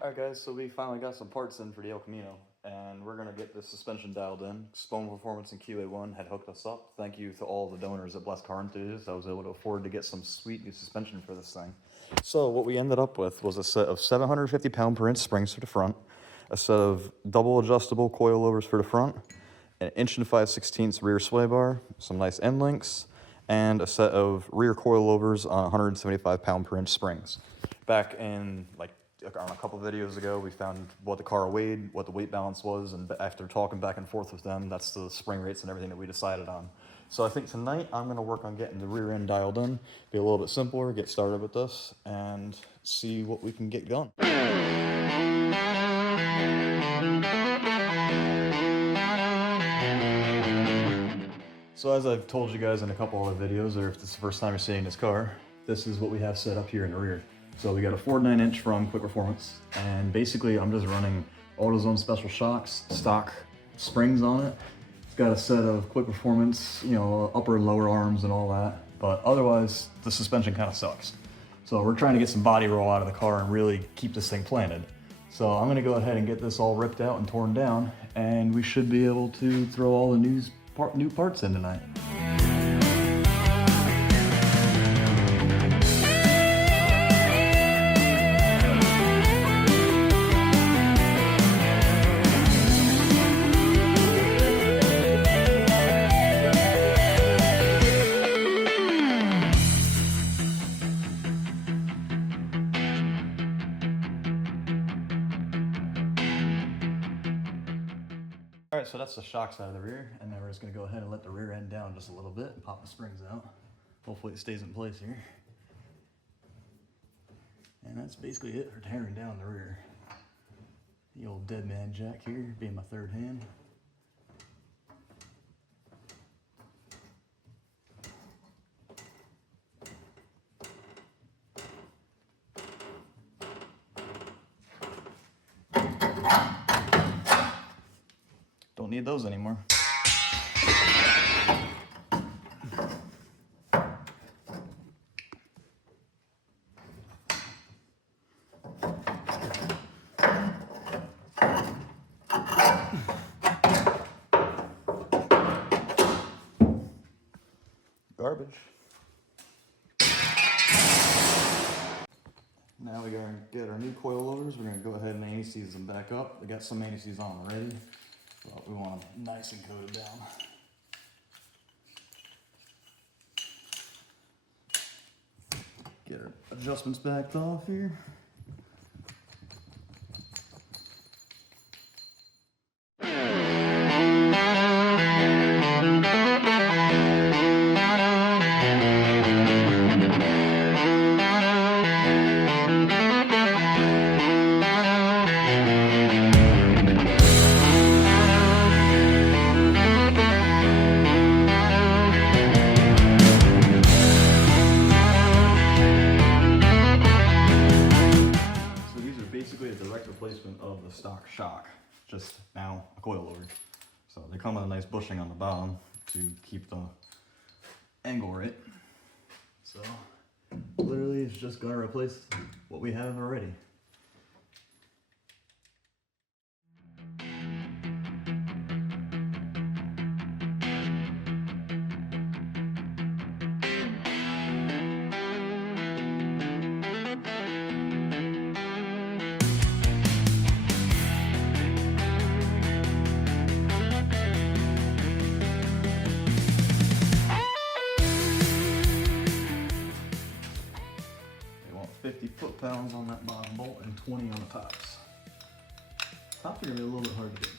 Alright guys, so we finally got some parts in for the El Camino, and we're going to get the suspension dialed in. Spone Performance and QA1 had hooked us up. Thank you to all the donors at Blessed Car Enthusiasts. I was able to afford to get some sweet new suspension for this thing. So what we ended up with was a set of 750 pound per inch springs for the front, a set of double adjustable coilovers for the front, an 1 5/16" rear sway bar, some nice end links, and a set of rear coilovers on 175 pound per inch springs. Back in on a couple videos ago, we found what the car weighed, what the weight balance was, and after talking back and forth with them, that's the spring rates and everything that we decided on. So I think tonight I'm going to work on getting the rear end dialed in, be a little bit simpler, get started with this, and see what we can get going. So as I've told you guys in a couple of videos, or if this is the first time you're seeing this car, this is what we have set up here in the rear. So we got a 4.9 inch from Quick Performance, and basically I'm just running AutoZone special shocks, stock springs on it. It's got a set of Quick Performance, you know, upper and lower arms and all that, but otherwise the suspension kind of sucks. So we're trying to get some body roll out of the car and really keep this thing planted. So I'm gonna go ahead and get this all ripped out and torn down, and we should be able to throw all the new parts in tonight. All right, so that's the shocks out of the rear, and now we're just gonna go ahead and let the rear end down just a little bit and pop the springs out. Hopefully it stays in place here. And that's basically it for tearing down the rear. The old dead man jack here being my third hand. Don't need those anymore. Garbage. Now we gotta get our new coilovers. We're gonna go ahead and anti-seize them back up. We got some anti-seize on already, but we want them nice and coated down. Get our adjustments backed off here. Replacement of the stock shock, just now a coilover. So they come with a nice bushing on the bottom to keep the angle right. So literally it's just gonna replace what we have already. They want 50 foot-pounds on that bottom bolt and 20 on the tops. Tops are gonna be a little bit hard to get to.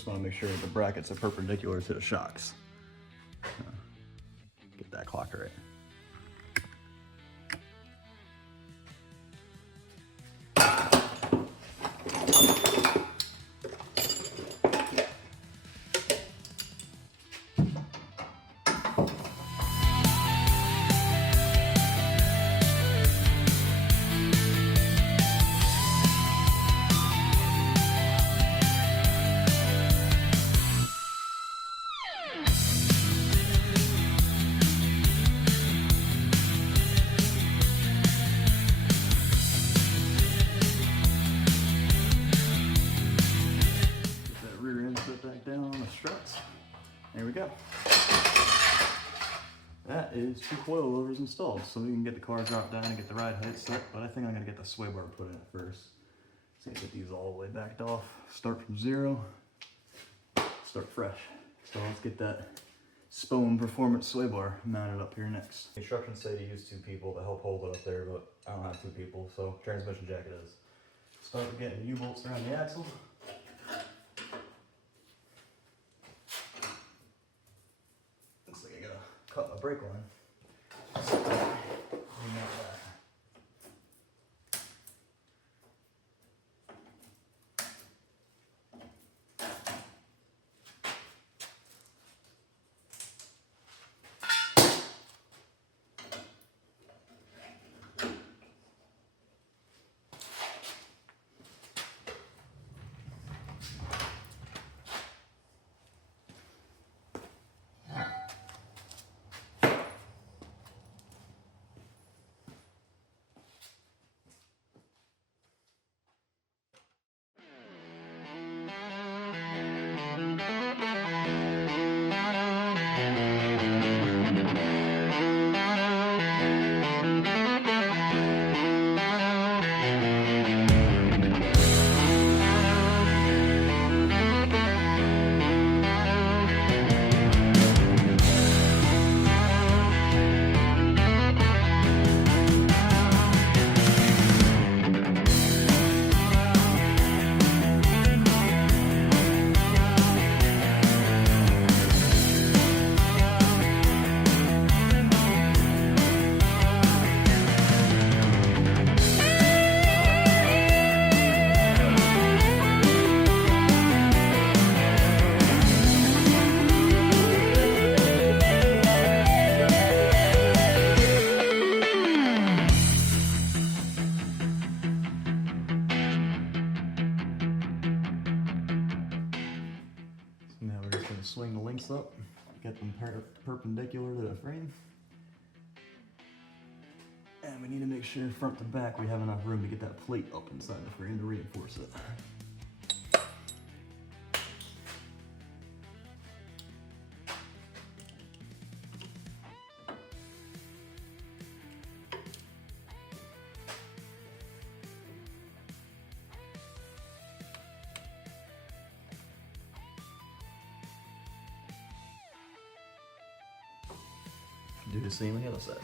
Just want to make sure that the brackets are perpendicular to the shocks. Get that clock right. Down on the struts. There we go. That is 2 coilovers installed, so we can get the car dropped down and get the ride height set, but I think I'm going to get the sway bar put in first. So get these all the way backed off. Start from 0. Start fresh. So let's get that Spone Performance sway bar mounted up here next. Instructions say to use 2 people to help hold it up there, but I don't have 2 people, so transmission jack it is. Start with getting U-bolts around the axle. Looks like I gotta cut my brake line. So, remount that. Swing the links up, get them perpendicular to the frame. And we need to make sure front to back we have enough room to get that plate up inside the frame to reinforce it. Do the same on the other side.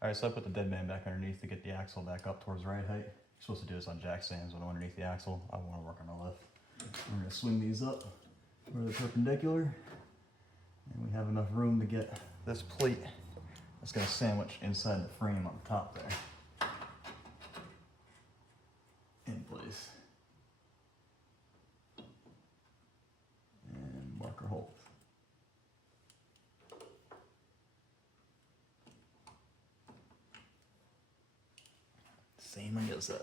Alright, so I put the dead man back underneath to get the axle back up towards right height. You're supposed to do this on jack stands when I'm underneath the axle. I want to work on the lift. We're going to swing these up where they're perpendicular. And we have enough room to get this plate that's going to sandwich inside the frame on top there. In place. And marker hold. Same on the other side.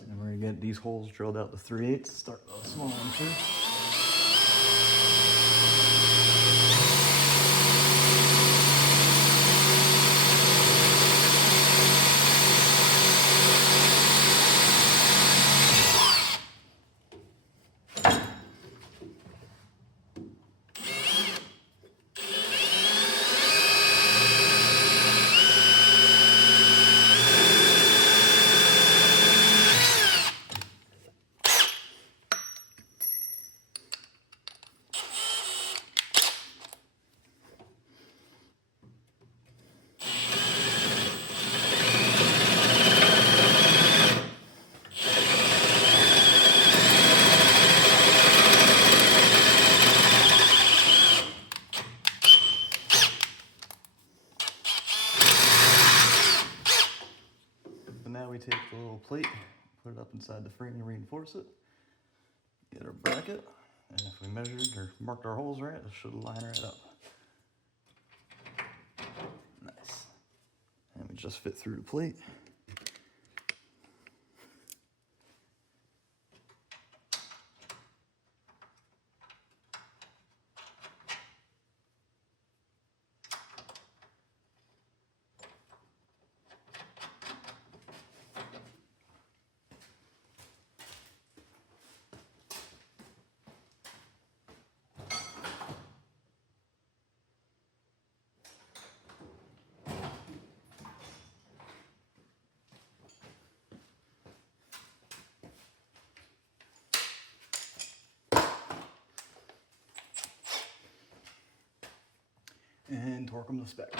And we're going to get these holes drilled out to 3/8. Start with a small one first. little plate, put it up inside the frame to reinforce it. Get our bracket, and if we measured or marked our holes right, it should line right up. Nice. And we just fit through the plate. And torque them to spec.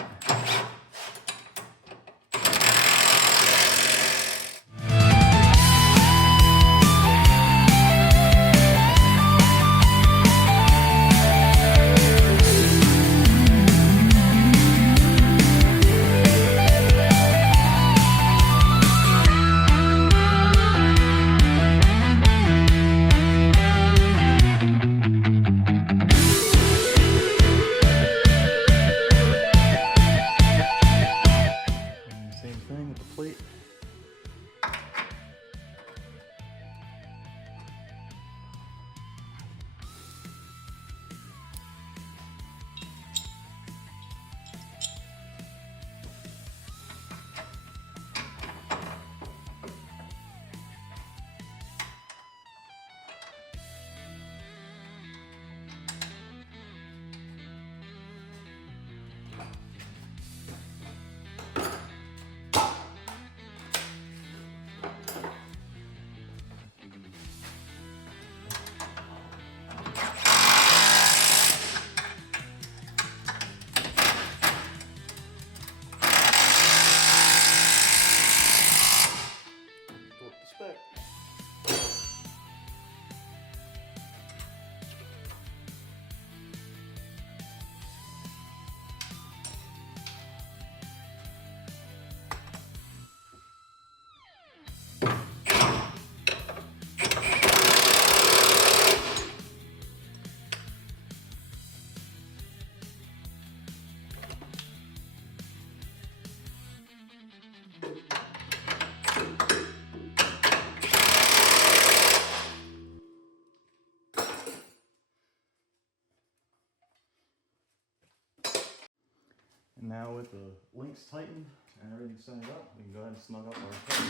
And now with the links tightened and everything centered up, we can go ahead and snug up our head.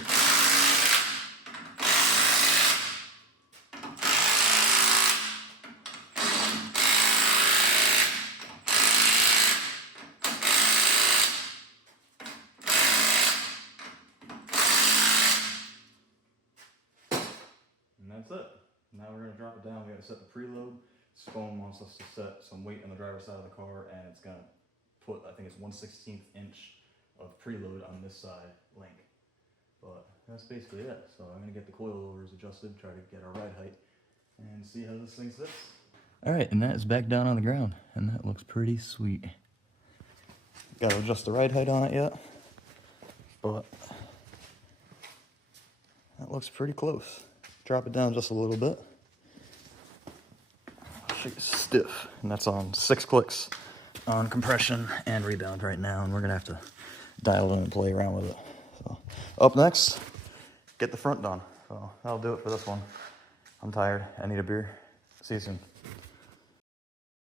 And that's it. Now we're going to drop it down. We got to set the preload. Spohn wants us to set some weight on the driver's side of the car, and it's going to put, I think it's 1/16 inch of preload on this side link. But that's basically it. So I'm going to get the coilovers adjusted, try to get our ride height, and see how this thing sits. Alright, and that is back down on the ground, and that looks pretty sweet. Got to adjust the ride height on it yet, but that looks pretty close. Drop it down just a little bit. She's stiff, and that's on 6 clicks on compression and rebound right now, and we're gonna have to dial it in and play around with it. So up next, get the front done. So that'll do it for this one. I'm tired. I need a beer. See you soon.